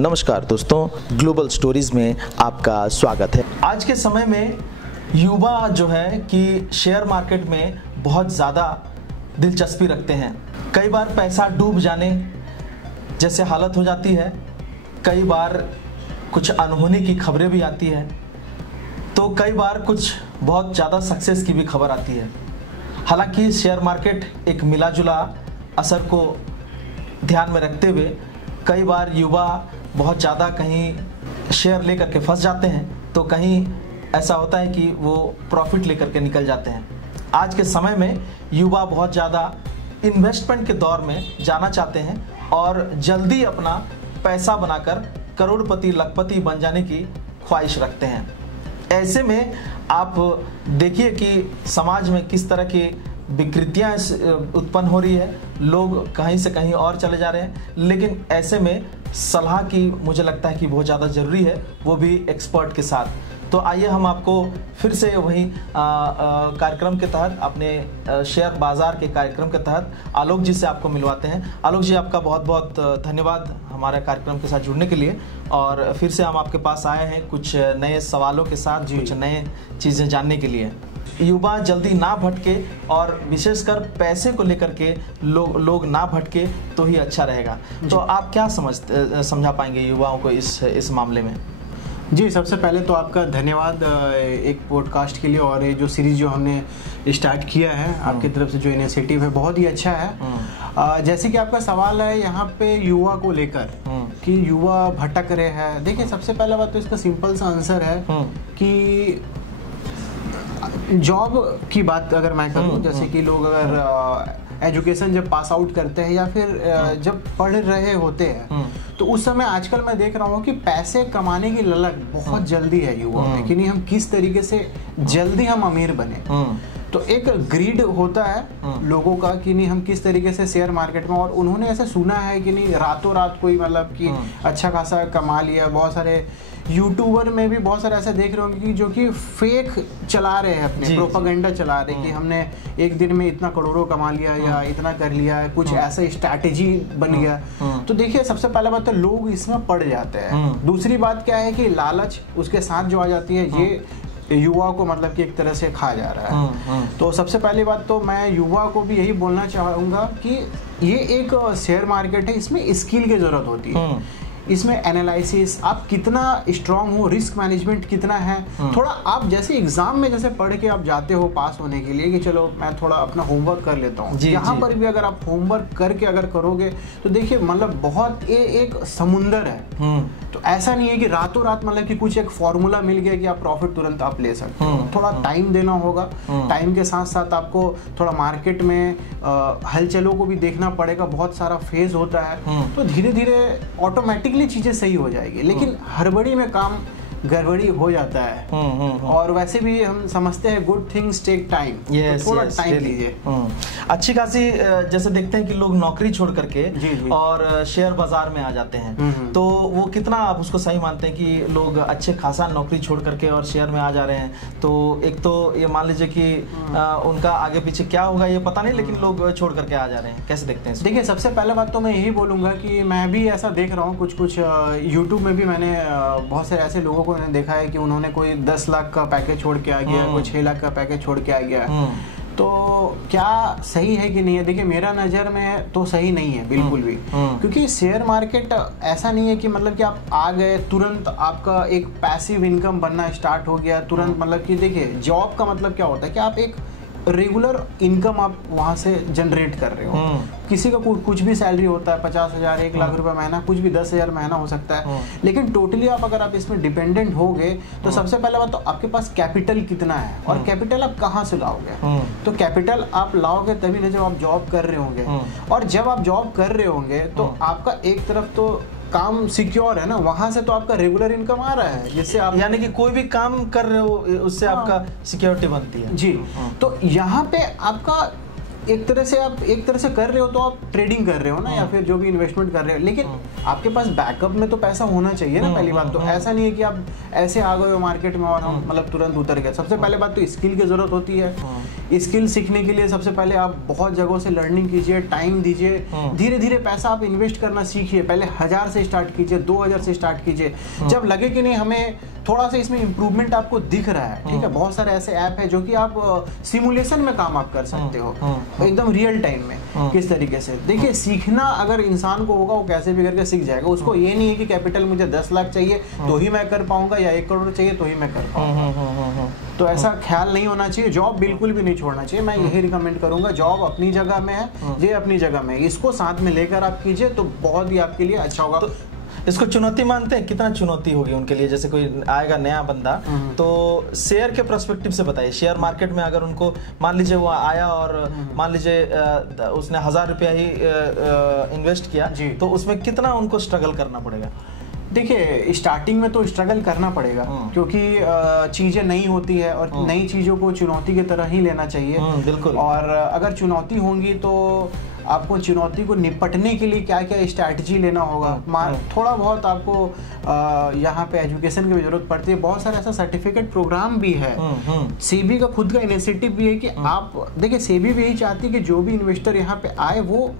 नमस्कार दोस्तों, global stories में आपका स्वागत है। आज के समय में युवा जो है कि शेयर मार्केट में बहुत ज़्यादा दिलचस्पी रखते हैं। कई बार पैसा डूब जाने जैसे हालत हो जाती है, कई बार कुछ अनहोनी की खबरें भी आती है, तो कई बार कुछ बहुत ज़्यादा सक्सेस की भी खबर आती है। हालांकि शेयर मार्केट एक मिला जुला असर को ध्यान में रखते हुए कई बार युवा बहुत ज़्यादा कहीं शेयर लेकर के फंस जाते हैं, तो कहीं ऐसा होता है कि वो प्रॉफिट लेकर के निकल जाते हैं। आज के समय में युवा बहुत ज़्यादा इन्वेस्टमेंट के दौर में जाना चाहते हैं और जल्दी अपना पैसा बनाकर करोड़पति लखपति बन जाने की ख्वाहिश रखते हैं। ऐसे में आप देखिए कि समाज में किस तरह की विकृतियाँ उत्पन्न हो रही है, लोग कहीं से कहीं और चले जा रहे हैं। लेकिन ऐसे में सलाह की मुझे लगता है कि बहुत ज़्यादा ज़रूरी है, वो भी एक्सपर्ट के साथ। तो आइए हम आपको फिर से वही कार्यक्रम के तहत, अपने शेयर बाज़ार के कार्यक्रम के तहत आलोक जी से आपको मिलवाते हैं। आलोक जी, आपका बहुत बहुत धन्यवाद हमारे कार्यक्रम के साथ जुड़ने के लिए। और फिर से हम आपके पास आए हैं कुछ नए सवालों के साथ, कुछ नए चीज़ें जानने के लिए। युवा जल्दी ना भटके और विशेषकर पैसे को लेकर के लोग ना भटके तो ही अच्छा रहेगा। तो आप क्या समझा पाएंगे युवाओं को इस मामले में? जी, सबसे पहले तो आपका धन्यवाद एक पॉडकास्ट के लिए, और ये जो सीरीज जो हमने स्टार्ट किया है आपकी तरफ से, जो इनिशिएटिव है बहुत ही अच्छा है। जैसे कि आपका सवाल है यहाँ पे युवा को लेकर कि युवा भटक रहे हैं। देखिए, सबसे पहला बात तो इसका सिंपल सा आंसर है कि जॉब की बात अगर मैं करूं, जैसे कि लोग अगर एजुकेशन जब पास आउट करते हैं या फिर जब पढ़ रहे होते हैं, तो उस समय आजकल मैं देख रहा हूँ कि पैसे कमाने की ललक बहुत जल्दी है युवा में, कि नहीं हम किस तरीके से जल्दी हम अमीर बने। तो एक ग्रीड होता है लोगों का कि नहीं हम किस तरीके से शेयर मार्केट में, और उन्होंने ऐसा सुना है कि नहीं रातों रात कोई मतलब कि अच्छा खासा कमा लिया। बहुत सारे यूट्यूबर में भी बहुत सारे ऐसे देख रहे होंगे कि जो कि फेक चला रहे हैं, अपने प्रोपेगेंडा चला रहे हैं कि हमने एक दिन में इतना करोड़ों कमा लिया या इतना कर लिया है, कुछ ऐसा स्ट्रैटेजी बन गया। तो देखिए, सबसे पहला बात तो लोग इसमें पड़ जाते हैं। दूसरी बात क्या है कि लालच उसके साथ जो आ जाती है, ये युवा को मतलब कि एक तरह से खा जा रहा है। तो सबसे पहली बात तो मैं युवा को भी यही बोलना चाहूँगा कि ये एक शेयर मार्केट है, इसमें स्किल की ज़रूरत होती है। इसमें एनालिसिस, आप कितना स्ट्रांग हो, रिस्क मैनेजमेंट कितना है, थोड़ा आप जैसे एग्जाम में जैसे पढ़ के आप जाते हो पास होने के लिए कि चलो मैं थोड़ा अपना होमवर्क कर लेता हूँ, यहाँ पर भी अगर आप होमवर्क करके अगर करोगे तो देखिए मतलब बहुत एक समुंदर है। तो ऐसा नहीं है कि रातों रात मतलब कि कुछ एक फॉर्मूला मिल गया कि आप प्रॉफिट तुरंत आप ले सकते हो। थोड़ा टाइम देना होगा, टाइम के साथ साथ आपको थोड़ा मार्केट में हलचलों को भी देखना पड़ेगा, बहुत सारा फेज होता है। तो धीरे धीरे ऑटोमेटिकली चीजें सही हो जाएगी, लेकिन हड़बड़ी में काम गड़बड़ी हो जाता है। और वैसे भी हम समझते हैं गुड थिंग्स टेक टाइम, थोड़ा टाइम लीजिए। अच्छी खासी जैसे देखते हैं कि लोग नौकरी छोड़ करके और शेयर बाजार में आ जाते हैं, तो वो कितना आप उसको सही मानते हैं कि लोग अच्छे खासा नौकरी छोड़ करके और शेयर में आ जा रहे हैं? तो एक तो ये मान लीजिए कि उनका आगे पीछे क्या होगा ये पता नहीं, लेकिन लोग छोड़ करके आ जा रहे हैं। कैसे देखते हैं? देखिए, सबसे पहले बात तो मैं यही बोलूंगा कि मैं भी ऐसा देख रहा हूँ, कुछ यूट्यूब में भी मैंने बहुत सारे ऐसे लोगों को देखा है कि उन्होंने कोई 10 लाख का पैकेज छोड़ के आ गया, कोई 6 लाख का पैकेज छोड़ के आ गया। तो क्या सही है कि नहीं है? देखिए, मेरा नज़र में तो सही नहीं है बिल्कुल भी, क्योंकि शेयर मार्केट ऐसा नहीं है कि मतलब कि आप आ गए तुरंत आपका एक पैसिव इनकम बनना स्टार्ट हो गया तुरंत। मतलब कि देखिए, जॉब का मतलब क्या होता है कि आप एक रेगुलर इनकम आप वहाँ से जनरेट कर रहे हो। किसी का कुछ भी सैलरी होता है, 50,000, 1 लाख रुपए महीना, कुछ भी 10,000 महीना हो सकता है। लेकिन टोटली आप अगर आप इसमें डिपेंडेंट हो गए तो सबसे पहले बात तो आपके पास कैपिटल कितना है और कैपिटल आप कहाँ से लाओगे। तो कैपिटल आप लाओगे तभी ना जब आप जॉब कर रहे होंगे, और जब आप जॉब कर रहे होंगे तो आपका एक तरफ तो काम सिक्योर है ना, वहां से तो आपका रेगुलर इनकम आ रहा है, जिससे आप यानी कि कोई भी काम कर रहे हो उससे आपका सिक्योरिटी बनती है। जी, तो यहाँ पे आपका एक तरह से आप एक तरह से कर रहे हो तो आप ट्रेडिंग कर रहे हो ना, या फिर जो भी इन्वेस्टमेंट कर रहे हो, लेकिन आपके पास बैकअप में तो पैसा होना चाहिए ना। पहली बात तो ऐसा नहीं है कि आप ऐसे आ गए हो मार्केट में और हम मतलब तुरंत उतर गए। सबसे पहले बात तो स्किल की जरूरत होती है। स्किल सीखने के लिए सबसे पहले आप बहुत जगहों से लर्निंग कीजिए, टाइम दीजिए, धीरे धीरे पैसा आप इन्वेस्ट करना सीखिए। पहले 1000 से स्टार्ट कीजिए, 2000 से स्टार्ट कीजिए। जब लगे कि नहीं हमें थोड़ा सा इसमें इंप्रूवमेंट आपको दिख रहा है, ठीक है, बहुत सारे ऐसे ऐप है जो कि आप सिमुलेशन में काम आप कर सकते हो, एकदम रियल टाइम में किस तरीके से। देखिए सीखना अगर इंसान को होगा वो कैसे भी करके सीख जाएगा। उसको ये नहीं है कि कैपिटल मुझे 10 लाख चाहिए तो ही मैं कर पाऊंगा या 1 करोड़ चाहिए तो ही मैं कर पाऊंगा, तो ऐसा ख्याल नहीं होना चाहिए। जॉब बिल्कुल भी नहीं छोड़ना चाहिए, मैं यही रिकमेंड करूंगा। जॉब अपनी जगह में है, ये अपनी जगह में है, इसको साथ में लेकर आप कीजिए तो बहुत ही आपके लिए अच्छा होगा। तो इसको चुनौती मानते हैं? कितना चुनौती होगी उनके लिए? जैसे कोई आएगा नया बंदा तो शेयर के पर्सपेक्टिव से बताइए। शेयर मार्केट में अगर उनको मान लीजिए वो आया और मान लीजिए उसने 1000 रुपया ही इन्वेस्ट किया तो उसमें कितना उनको स्ट्रगल करना पड़ेगा? देखिए स्टार्टिंग में तो स्ट्रगल करना पड़ेगा क्योंकि चीज़ें नई होती है और नई चीज़ों को चुनौती की तरह ही लेना चाहिए। बिल्कुल। और अगर चुनौती होंगी तो आपको चुनौती को निपटने के लिए क्या क्या स्ट्रैटेजी लेना होगा। थोड़ा बहुत आपको यहाँ पे एजुकेशन की जरूरत पड़ती है। बहुत सारे ऐसा सर्टिफिकेट प्रोग्राम भी है, सेबी का खुद का इनिशिएटिव भी है कि आप देखिए सेबी भी यही चाहती है कि जो भी इन्वेस्टर यहाँ पे आए वो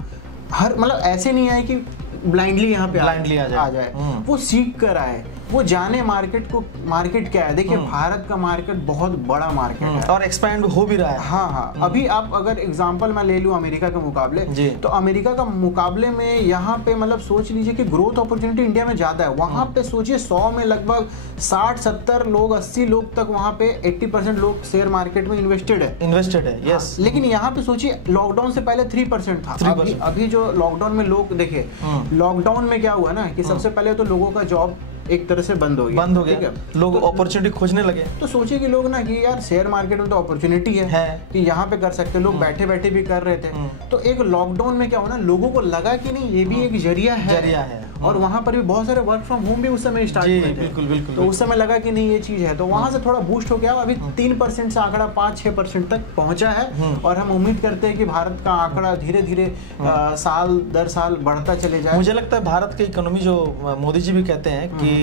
हर मतलब ऐसे नहीं आए कि ब्लाइंडली यहाँ पे आ जाए, वो सीख कर आए, वो जाने मार्केट को, मार्केट क्या है। देखिए भारत का मार्केट बहुत बड़ा मार्केट है और एक्सपैंड हो भी रहा है। हाँ, अभी आप अगर एग्जांपल मैं ले लूं अमेरिका के मुकाबले, तो अमेरिका का मुकाबले में यहाँ पे मतलब सोच लीजिए कि ग्रोथ अपॉर्चुनिटी इंडिया में ज्यादा है। वहाँ पे सोचिए 100 में लगभग 60-70 लोग, 80 लोग तक वहाँ पे 80% लोग शेयर मार्केट में इन्वेस्टेड है। यस। लेकिन यहाँ पे सोचिए लॉकडाउन से पहले 3% था। अभी जो लॉकडाउन में लोग देखिए, लॉकडाउन में क्या हुआ ना कि सबसे पहले तो लोगों का जॉब एक तरह से बंद हो गया, लोग अपॉर्चुनिटी खोजने लगे। तो सोचिए कि लोग ना कि यार शेयर मार्केट में तो अपॉर्चुनिटी है कि यहाँ पे कर सकते हैं, लोग बैठे बैठे भी कर रहे थे। तो एक लॉकडाउन में क्या हुआ ना, लोगों को लगा कि नहीं ये भी एक जरिया है। और वहाँ पर भी बहुत सारे वर्क फ्रॉम होम भी उस समय स्टार्ट हुए थे। बिल्कुल। तो उस समय लगा कि नहीं ये चीज है, तो वहाँ से थोड़ा बूस्ट हो गया। अभी 3% से आंकड़ा 5-6% तक पहुंचा है और हम उम्मीद करते हैं कि भारत का आंकड़ा धीरे धीरे साल दर साल बढ़ता चले जाए। मुझे लगता है भारत की इकोनॉमी जो मोदी जी भी कहते हैं कि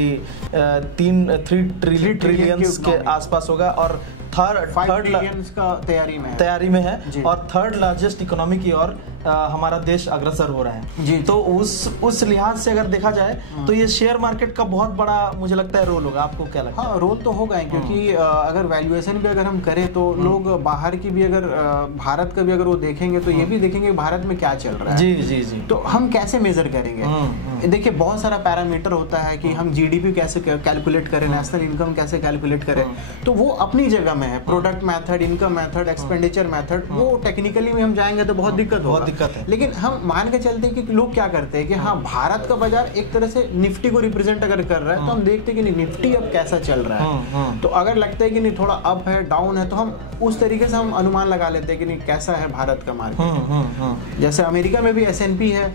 3 ट्रिलियन के आसपास होगा और थर्ड का तैयारी में है और थर्ड लार्जेस्ट इकोनॉमी की ओर हमारा देश अग्रसर हो रहा है जी। तो उस लिहाज से अगर देखा जाए तो ये शेयर मार्केट का बहुत बड़ा मुझे लगता है रोल होगा। आपको क्या लगता है? हाँ, रोल तो होगा ही क्योंकि अगर वैल्यूएशन भी अगर हम करें तो लोग बाहर की भी अगर भारत का भी अगर वो देखेंगे तो ये भी देखेंगे भारत में क्या चल रहा है। जी। तो हम कैसे मेजर करेंगे? देखिए बहुत सारा पैरामीटर होता है कि हम जीडीपी कैसे कैलकुलेट करें, नेशनल इनकम कैसे कैलकुलेट करें, तो वो अपनी जगह में है। Product method, income method, expenditure method, वो टेक्निकली में हम जाएंगे तो बहुत दिक्कत होगा। लेकिन हम मान के चलते हैं कि लोग क्या करते हैं कि हाँ भारत का बाजार एक तरह से निफ्टी को रिप्रेजेंट अगर कर रहा है तो हम देखते हैं कि निफ्टी अब कैसा चल रहा है। तो अगर लगता है कि नहीं थोड़ा अप है, डाउन है, तो हम उस तरीके से हम अनुमान लगा लेते हैं कि नहीं कैसा है भारत का मार्केट। जैसे अमेरिका में भी S&P है,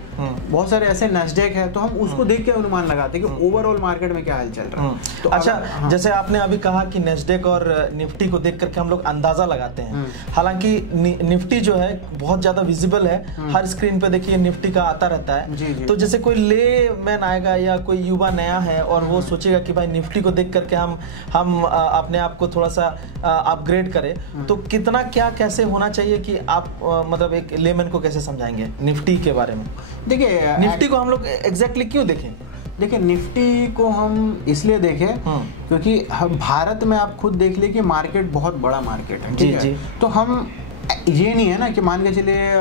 बहुत सारे ऐसे नैस्डैक है, तो हम उसको देख के अनुमान लगाते हैं कि ओवरऑल मार्केट में क्या हाल चल रहा है। तो अच्छा, जैसे आपने अभी कहा कि नैस्डैक और निफ्टी को देख करके हम लोग अंदाजा लगाते हैं, हालांकि निफ्टी जो है बहुत ज्यादा विजिबल है, हर स्क्रीन पे देखिए निफ्टी का आता रहता है। जी। तो जैसे कोई ले मैन आएगा या कोई युवा नया है और वो सोचेगा कि भाई निफ्टी को देख करके हम अपने आप को थोड़ा सा अपग्रेड करें, तो कितना क्या कैसे होना चाहिए कि आप मतलब एक लेमैन को कैसे समझाएंगे निफ्टी के बारे में? देखिए निफ्टी को हम लोग एग्जैक्टली क्यों देखें? देखिए निफ्टी को हम इसलिए देखें क्योंकि भारत में आप खुद देख लीजिए कि मार्केट बहुत बड़ा मार्केट है, ठीक है। तो हम ये नहीं है ना कि मान के चलिए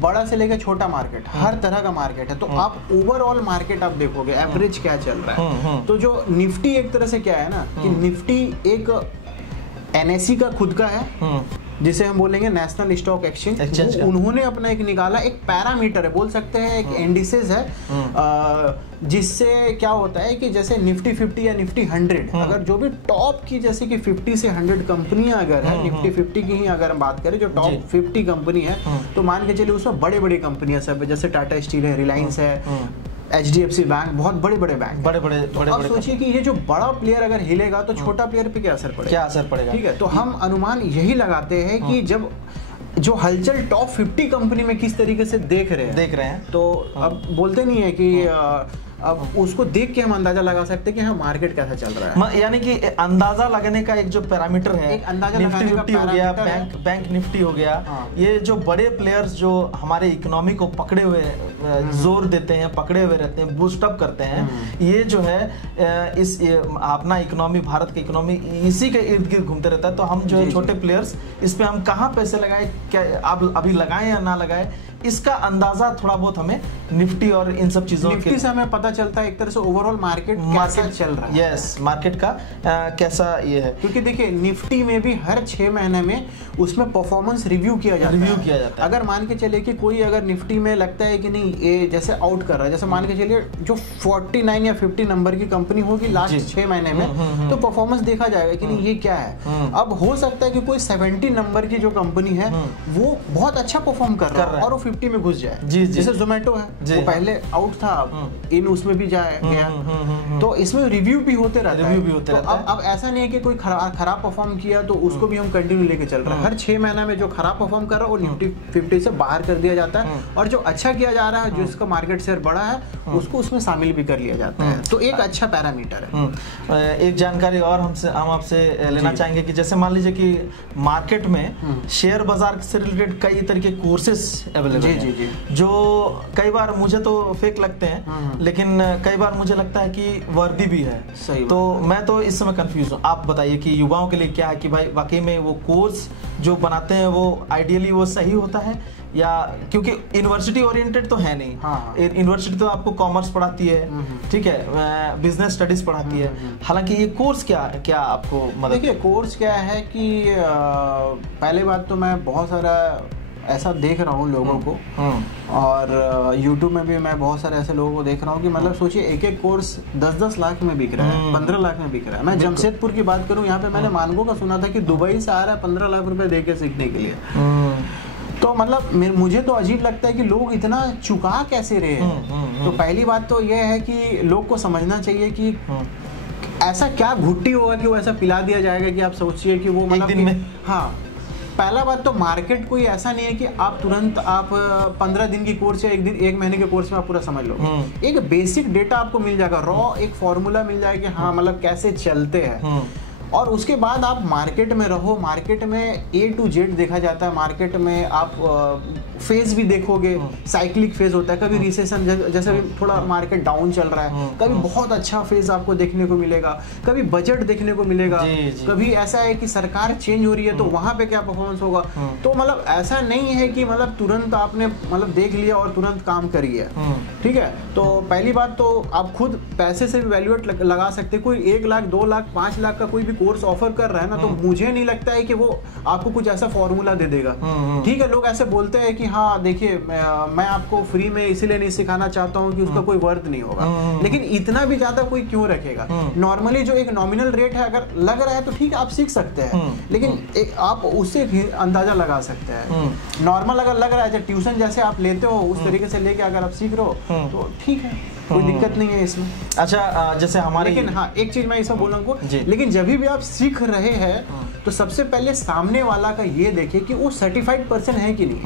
बड़ा से लेकर छोटा मार्केट, हर तरह का मार्केट है। तो आप ओवरऑल मार्केट आप देखोगे एवरेज क्या चल रहा है। तो जो निफ्टी एक तरह से क्या है ना कि निफ्टी एक NSE का खुद का है जिसे हम बोलेंगे नेशनल स्टॉक एक्सचेंज। उन्होंने अपना एक निकाला, एक पैरामीटर है, बोल सकते हैं एक इंडिसेस है, जिससे क्या होता है कि जैसे निफ्टी 50 या निफ्टी 100 अगर जो भी टॉप की जैसे कि 50 से 100 कंपनियां अगर है, निफ्टी 50 की ही अगर हम बात करें जो टॉप 50 कंपनी है, तो मान के चलिए उसमें बड़ी बड़ी कंपनियां सब जैसे टाटा स्टील है, रिलायंस है, HDFC बैंक, बहुत बड़े बड़े बैंक, बड़े अब सोचिए कि ये जो बड़ा प्लेयर अगर हिलेगा तो छोटा प्लेयर पे क्या असर पड़ेगा? ठीक है, तो हम अनुमान यही लगाते हैं कि जब जो हलचल टॉप 50 कंपनी में किस तरीके से देख रहे हैं, तो अब बोलते नहीं है कि अब उसको देख के हम अंदाजा लगा सकते हैं कि हाँ मार्केट कैसा चल रहा है। यानी कि अंदाजा लगाने का एक जो पैरामीटर है, एक अंदाजा निफ्टी लगाने का हो गया, पैरामीटर बैंक निफ्टी हो गया, हाँ। ये जो बड़े प्लेयर्स जो हमारे इकोनॉमी को पकड़े हुए जोर देते हैं, पकड़े हुए रहते हैं, बूस्ट अप करते हैं, ये जो है अपना इकोनॉमी, भारत की इकोनॉमी इसी के इर्द गिर्द घूमते रहता है। तो हम जो है छोटे प्लेयर्स, इस पे हम कहाँ पैसे लगाए, क्या आप अभी लगाएं या ना लगाएं, इसका अंदाजा थोड़ा बहुत हमें निफ्टी और इन सब चीजों निफ्टी से हमें पता चलता है एक तरह से ओवरऑल मार्केट कैसा चल रहा है। यस, मार्केट का कैसा ये है, क्योंकि देखिए निफ्टी में भी हर 6 महीने में उसमें परफॉर्मेंस रिव्यू किया जाता है। अगर मान के चले कि कोई अगर निफ्टी में लगता है कि नहीं ये जैसे आउट कर रहा है, जैसे मान के चलिए जो 49 या 50 नंबर की कंपनी होगी लास्ट 6 महीने में, तो परफॉर्मेंस देखा जाएगा कि नहीं ये क्या है। अब हो सकता है कि कोई 70 नंबर की जो कंपनी है वो बहुत अच्छा परफॉर्म कर रहा है और वो 50 में घुस जाए, जैसे जोमेटो है, वो पहले आउट था, इन उसमें भी गया। तो इसमें रिव्यू भी होते रहता है। अब ऐसा नहीं है कि कोई खराब परफॉर्म किया तो उसको भी हम कंटिन्यू लेके चल रहे हैं। हर 6 महीने में जो खराब परफॉर्म कर रहा है वो निफ्टी 50 से बाहर कर दिया जाता है, और जो अच्छा किया जा रहा है, जो इसका मार्केट शेयर बड़ा है, उसको उसमें शामिल भी कर लिया जाता है। तो एक अच्छा पैरामीटर है। एक जानकारी और हम आपसे लेना चाहेंगे कि जैसे मान लीजिए कि मार्केट में शेयर बाजार से रिलेटेड कई तरह के कोर्सेस अवेलेबल हैं, जो कई बार मुझे तो फेक लगते हैं, लेकिन कई बार मुझे लगता है कि वर्दी भी है। सही तो मैं तो इस समय कंफ्यूज हूँ, आप बताइए कि युवाओं के लिए क्या है कि भाई वाकई में वो कोर्स जो बनाते हैं वो आइडियली वो सही होता है, या क्योंकि यूनिवर्सिटी ओरिएंटेड तो है नहीं। यूनिवर्सिटी तो आपको कॉमर्स पढ़ाती है, ठीक है, बिजनेस स्टडीज पढ़ाती है, हालांकि ये कोर्स क्या आपको मदद। देखिए कोर्स क्या है कि पहले बात तो मैं बहुत सारा ऐसा देख रहा हूँ लोगों को, और YouTube में भी मैं बहुत सारे ऐसे लोगों को देख रहा हूँ कि मतलब सोचिए एक कोर्स 10-10 लाख में बिक रहा है, 15 लाख में बिक रहा है। मैं जमशेदपुर की बात करूँ, यहाँ पे मैंने मानगो का सुना था कि दुबई से आ रहा है 15 लाख रुपए दे के सीखने के लिए। तो मतलब मुझे तो अजीब लगता है कि लोग इतना चुका कैसे रहे हैं। तो पहली बात तो यह है कि लोग को समझना चाहिए कि ऐसा क्या घुट्टी होगा कि वो ऐसा पिला दिया जाएगा कि आप सोचिए कि वो मतलब दिन में। हाँ, पहला बात तो मार्केट कोई ऐसा नहीं है कि आप तुरंत आप 15 दिन की कोर्स या एक महीने के कोर्स में आप पूरा समझ लो। एक बेसिक डेटा आपको मिल जाएगा, रॉ एक फॉर्मूला मिल जाएगा कि हाँ मतलब कैसे चलते हैं, और उसके बाद आप मार्केट में रहो। मार्केट में A to Z देखा जाता है। मार्केट में आप फेज भी देखोगे, साइक्लिक फेज होता है, कभी रिसेशन जैसे थोड़ा मार्केट डाउन चल रहा है, कभी बहुत अच्छा फेज आपको देखने को मिलेगा, कभी बजट देखने को मिलेगा, कभी ऐसा है कि सरकार चेंज हो रही है तो वहां पे क्या परफॉर्मेंस होगा। तो मतलब ऐसा नहीं है कि मतलब तुरंत आपने मतलब देख लिया और तुरंत काम करिए, ठीक है। तो पहली बात तो आप खुद पैसे से भी वैल्यूएट लगा सकते। कोई 1 लाख 2 लाख 5 लाख का कोई भी कोर्स ऑफर कर रहा है ना, तो मुझे नहीं लगता है कि वो आपको कुछ ऐसा फॉर्मूला दे देगा। ठीक है, लोग ऐसे बोलते हैं कि हाँ देखिए मैं आपको फ्री में इसीलिए नहीं सिखाना चाहता हूँ कि उसका कोई वर्थ नहीं होगा, लेकिन इतना भी ज्यादा कोई क्यों रखेगा। नॉर्मली जो एक नॉमिनल रेट है अगर लग रहा है तो ठीक है आप सीख सकते हैं, लेकिन आप उससे अंदाजा लगा सकते हैं। नॉर्मल अगर लग रहा है ट्यूशन जैसे आप लेते हो उस तरीके से लेके अगर आप सीख रहे हो तो ठीक है, कोई दिक्कत नहीं है इसमें। अच्छा, जैसे हमारे, लेकिन हाँ एक चीज मैं इसमें बोल रहा हूँ, लेकिन जब भी आप सीख रहे हैं तो सबसे पहले सामने वाला का ये देखे कि वो सर्टिफाइड पर्सन है कि नहीं।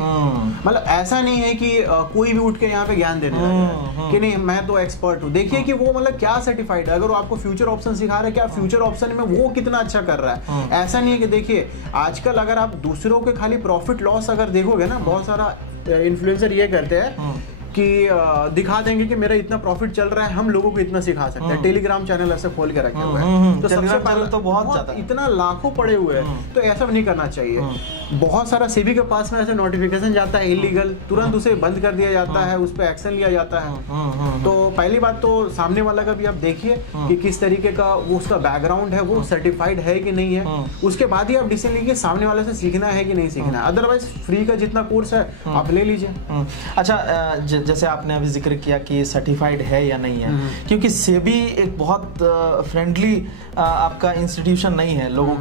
मतलब ऐसा नहीं है कि कोई भी उठ के यहाँ पे ज्ञान देने लगा कि नहीं मैं तो एक्सपर्ट हूँ। देखिए कि वो मतलब क्या सर्टिफाइड है। अगर वो आपको फ्यूचर ऑप्शन सिखा रहा है, क्या फ्यूचर ऑप्शन में वो कितना अच्छा कर रहा है। ऐसा नहीं है कि देखिए आजकल अगर आप दूसरों के खाली प्रॉफिट लॉस अगर देखोगे ना, बहुत सारा इन्फ्लुएंसर ये करते हैं कि दिखा देंगे कि मेरा इतना प्रॉफिट चल रहा है, हम लोगों को इतना सिखा सकते हैं। टेलीग्राम चैनल ऐसे खोल के रखे हुए हैं, तो सबसे पहले तो बहुत ज्यादा इतना लाखों पड़े हुए हैं, तो ऐसा नहीं करना चाहिए। बहुत सारा सेबी के पास में ऐसे नोटिफिकेशन जाता है इलीगल, तुरंत उसे बंद कर दिया जाता है, उस पर एक्शन लिया जाता है। तो पहली बात तो सामने वाला का भी आप देखिए कि किस तरीके का वो उसका बैकग्राउंड है, वो सर्टिफाइड है कि नहीं है। उसके बाद ही आप डिसीजन लीजिए सामने वाले से सीखना है कि नहीं सीखना है। अदरवाइज फ्री का जितना कोर्स है आप ले लीजिए। अच्छा, जैसे आपने अभी जिक्र किया कि सर्टिफाइड है या नहीं है, क्योंकि सेबी एक बहुत फ्रेंडली आपका इंस्टीट्यूशन नहीं है लोगों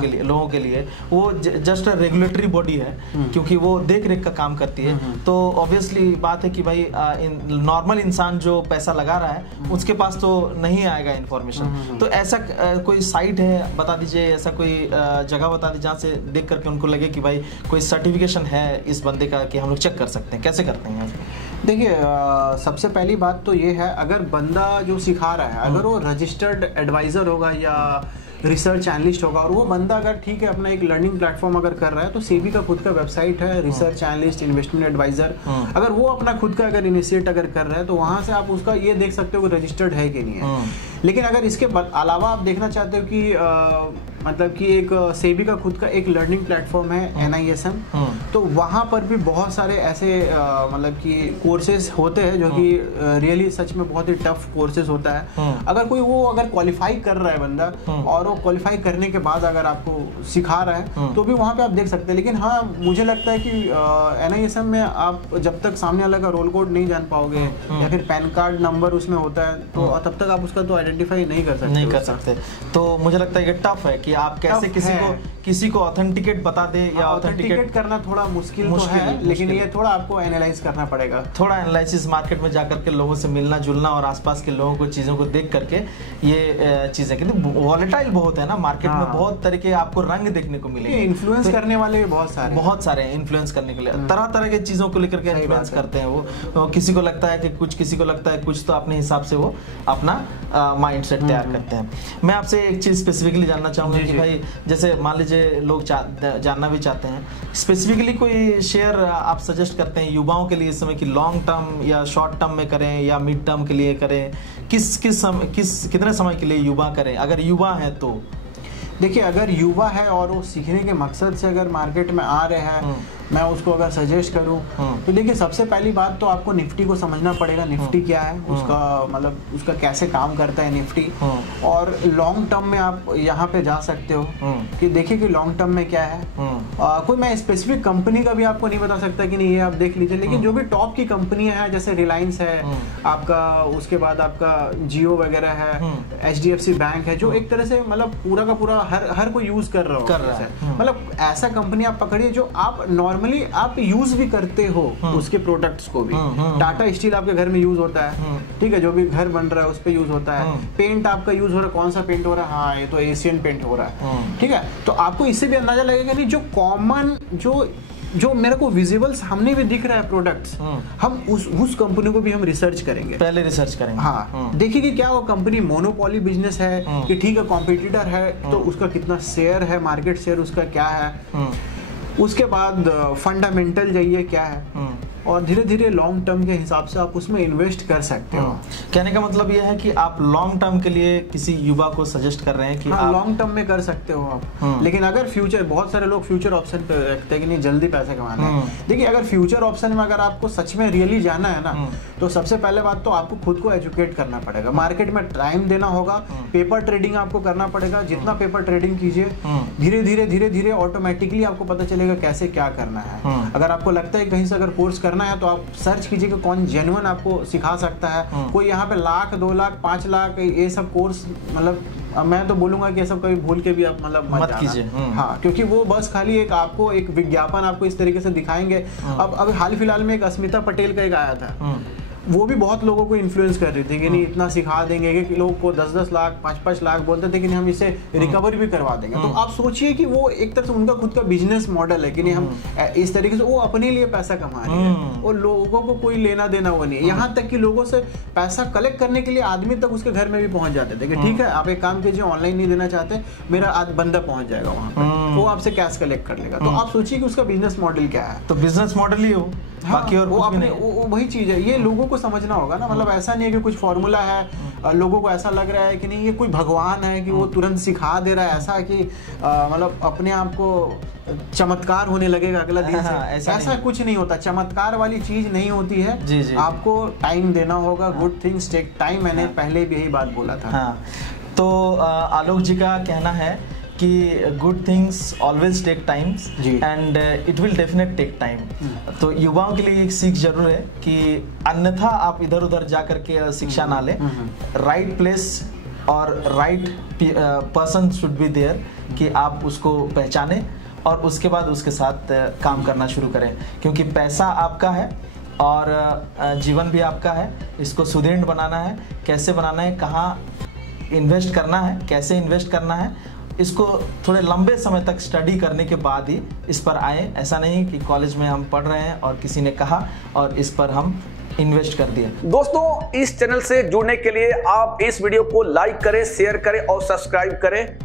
के लिए वो जस्ट रेगुलेटरी बॉडी है, क्योंकि वो देख रेख का काम करती है। तो ऑब्वियसली बात है कि भाई नॉर्मल इंसान जो पैसा लगा रहा है उसके पास तो नहीं आएगा इंफॉर्मेशन। तो ऐसा कोई साइट है, बता दीजिए, ऐसा कोई जगह बता दीजिए जहाँ से देख करके उनको लगे कि भाई कोई सर्टिफिकेशन है इस बंदे का कि हम लोग चेक कर सकते हैं। कैसे करते हैं? देखिए सबसे पहली बात तो ये है, अगर बंदा जो सिखा रहा है अगर वो रजिस्टर्ड एडवाइजर होगा या रिसर्च एनालिस्ट होगा, और वो बंदा अगर ठीक है अपना एक लर्निंग प्लेटफॉर्म अगर कर रहा है, तो सेबी का खुद का वेबसाइट है, रिसर्च एनालिस्ट इन्वेस्टमेंट एडवाइजर, अगर वो अपना खुद का अगर इनिशिएट अगर कर रहा है तो वहां से आप उसका ये देख सकते हो कि रजिस्टर्ड है कि नहीं है। लेकिन अगर इसके अलावा आप देखना चाहते हो कि मतलब कि एक सेबी का खुद का एक लर्निंग प्लेटफॉर्म है NISM, तो वहाँ पर भी बहुत सारे ऐसे मतलब कि कोर्सेज होते हैं जो कि रियली सच में बहुत ही टफ कोर्सेज होता है। अगर कोई वो अगर क्वालिफाई कर रहा है बंदा और वो क्वालिफाई करने के बाद अगर आपको सिखा रहा है तो भी वहाँ पे आप देख सकते हैं। लेकिन हाँ, मुझे लगता है कि NISM में आप जब तक सामने वाला का रोल कोड नहीं जान पाओगे या फिर पैन कार्ड नंबर उसमें होता है तो तब तक आप उसका तो आइडेंटिफाई नहीं कर सकते। तो मुझे लगता है कि टफ है कि आप कैसे किसी को ऑथेंटिकेट बता दे या ऑथेंटिकेट करना थोड़ा मुश्किल तो है, लेकिन ये थोड़ा आपको एनालाइज करना पड़ेगा। थोड़ा एनालिसिस, मार्केट में जाकर के लोगों से मिलना जुलना और आसपास के लोगों को चीजों को देख करके ये चीजें, क्योंकि वॉलेटाइल बहुत है ना मार्केट में, बहुत तरह के आपको रंग देखने को मिलेंगे। इन्फ्लुएंस करने वाले बहुत सारे इन्फ्लुएंस करने के लिए तरह तरह की चीजों को लेकर के इन्फ्लुएंस करते हैं वो। किसी को लगता है कि कुछ, किसी को लगता है कुछ, तो अपने हिसाब से वो अपना माइंड सेट तैयार करते हैं। मैं आपसे एक चीज स्पेसिफिकली जानना चाहूंगा कि भाई जैसे मान लीजिए लोग जानना भी चाहते हैं स्पेसिफिकली, कोई शेयर आप सजेस्ट करते हैं युवाओं के लिए इस समय कि लॉन्ग टर्म या शॉर्ट टर्म में करें या मिड टर्म के लिए करें, कितने समय के लिए युवा करें अगर युवा है तो? देखिए, अगर युवा है और वो सीखने के मकसद से अगर मार्केट में आ रहे हैं, मैं उसको अगर सजेस्ट करूं तो देखिए सबसे पहली बात तो आपको निफ्टी को समझना पड़ेगा। निफ्टी क्या है, उसका मतलब उसका कैसे काम करता है निफ्टी, और लॉन्ग टर्म में आप यहाँ पे जा सकते हो कि देखिए कि लॉन्ग टर्म में क्या है। कोई मैं स्पेसिफिक कंपनी का भी आपको नहीं बता सकता कि नहीं ये आप देख लीजिए, लेकिन जो भी टॉप की कंपनियां हैं जैसे रिलायंस है आपका, उसके बाद आपका जियो वगैरह है, HDFC बैंक है, जो एक तरह से मतलब पूरा का पूरा हर कोई यूज कर रहा है। मतलब ऐसा कंपनी आप पकड़िए जो आप नॉर्मली आप यूज भी करते हो उसके प्रोडक्ट्स को भी। टाटा स्टील आपके घर में यूज होता है, ठीक है, जो भी घर बन रहा है उस पर यूज होता है। पेंट आपका यूज हो रहा है, कौन सा पेंट हो रहा है, हाँ ये तो एशियन पेंट हो रहा है, ठीक है। तो आपको इससे भी अंदाजा लगेगा नहीं, जो कॉमन जो मेरे को विजिबल सामने भी दिख रहा है प्रोडक्ट्स, हम उस कंपनी को भी हम रिसर्च करेंगे, पहले रिसर्च करेंगे। हाँ, देखिए कि क्या वो कंपनी मोनोपोली बिजनेस है कि ठीक है कॉम्पिटिटर है, तो उसका कितना शेयर है, मार्केट शेयर उसका क्या है। उसके बाद फंडामेंटल जाइए क्या है, और धीरे धीरे लॉन्ग टर्म के हिसाब से आप उसमें इन्वेस्ट कर सकते हो। कहने का मतलब यह है कि आप लॉन्ग टर्म के लिए किसी युवा को सजेस्ट कर रहे हैं कि हाँ, लॉन्ग टर्म में कर सकते हो आप। लेकिन अगर फ्यूचर, बहुत सारे लोग फ्यूचर ऑप्शन पे रखते हैं कि नहीं जल्दी पैसे कमाना है। देखिए, अगर फ्यूचर ऑप्शन में अगर आपको सच में रियली जाना है ना, तो सबसे पहले बात तो आपको खुद को एजुकेट करना पड़ेगा, मार्केट में टाइम देना होगा, पेपर ट्रेडिंग आपको करना पड़ेगा। जितना पेपर ट्रेडिंग कीजिए धीरे धीरे ऑटोमेटिकली आपको पता चलेगा कैसे क्या करना है। अगर आपको लगता है कहीं से अगर कोर्स करना है तो आप सर्च कीजिए कि कौन जेन्युइन आपको सिखा सकता है। कोई यहाँ पे 1 लाख 2 लाख 5 लाख ये सब कोर्स, मतलब मैं तो बोलूंगा कि ये सब कभी भूल के भी आप मतलब मत कीजिए। हाँ, क्योंकि वो बस खाली एक आपको एक विज्ञापन आपको इस तरीके से दिखाएंगे। अब हाल फिलहाल में एक अस्मिता पटेल का एक आया था, वो भी बहुत लोगों को इन्फ्लुएंस कर रही थी कि नहीं इतना सिखा देंगे, कि लोगों को 10-10 लाख 5-5 लाख बोलते थे कि नहीं हम इसे रिकवर भी करवा देंगे। तो आप सोचिए कि वो एक तरह से उनका खुद का बिजनेस मॉडल है कि नहीं हम इस तरीके से, वो अपने लिए पैसा कमा रहे हैं और लोगों को कोई लेना देना वो नहीं। यहाँ तक कि लोगों से पैसा कलेक्ट करने के लिए आदमी तक उसके घर में भी पहुंच जाते थे कि ठीक है आप एक काम कीजिए, ऑनलाइन नहीं देना चाहते, मेरा आज बंदा पहुंच जाएगा वहाँ पर, वो आपसे कैश कलेक्ट कर लेगा। तो आप सोचिए कि उसका बिजनेस मॉडल क्या है। तो बिजनेस मॉडल ही हो, बाकी और वो अपने वही चीज है, ये लोगों को समझना होगा ना। मतलब ऐसा नहीं है कि कुछ फॉर्मूला है, लोगों को ऐसा लग रहा है कि नहीं ये कोई भगवान है कि वो तुरंत सिखा दे रहा है, ऐसा कि मतलब अपने आप को चमत्कार होने लगेगा अगला दिन से। ऐसा कुछ नहीं होता, चमत्कार वाली चीज नहीं होती है। जी। आपको टाइम देना होगा, गुड थिंग्स टेक टाइम, मैंने पहले भी यही बात बोला था। तो आलोक जी का कहना है कि good things always take times and it will definite take time. तो युवाओं के लिए एक सीख जरूर है कि अन्यथा आप इधर उधर जा करके शिक्षा ना लें, राइट प्लेस और right person should be there, कि आप उसको पहचाने और उसके बाद उसके साथ काम करना शुरू करें, क्योंकि पैसा आपका है और जीवन भी आपका है। इसको सुदृढ़ बनाना है, कैसे बनाना है, कहाँ इन्वेस्ट करना है, कैसे इन्वेस्ट करना है, इसको थोड़े लंबे समय तक स्टडी करने के बाद ही इस पर आए। ऐसा नहीं कि कॉलेज में हम पढ़ रहे हैं और किसी ने कहा और इस पर हम इन्वेस्ट कर दिया। दोस्तों, इस चैनल से जुड़ने के लिए आप इस वीडियो को लाइक करें, शेयर करें और सब्सक्राइब करें।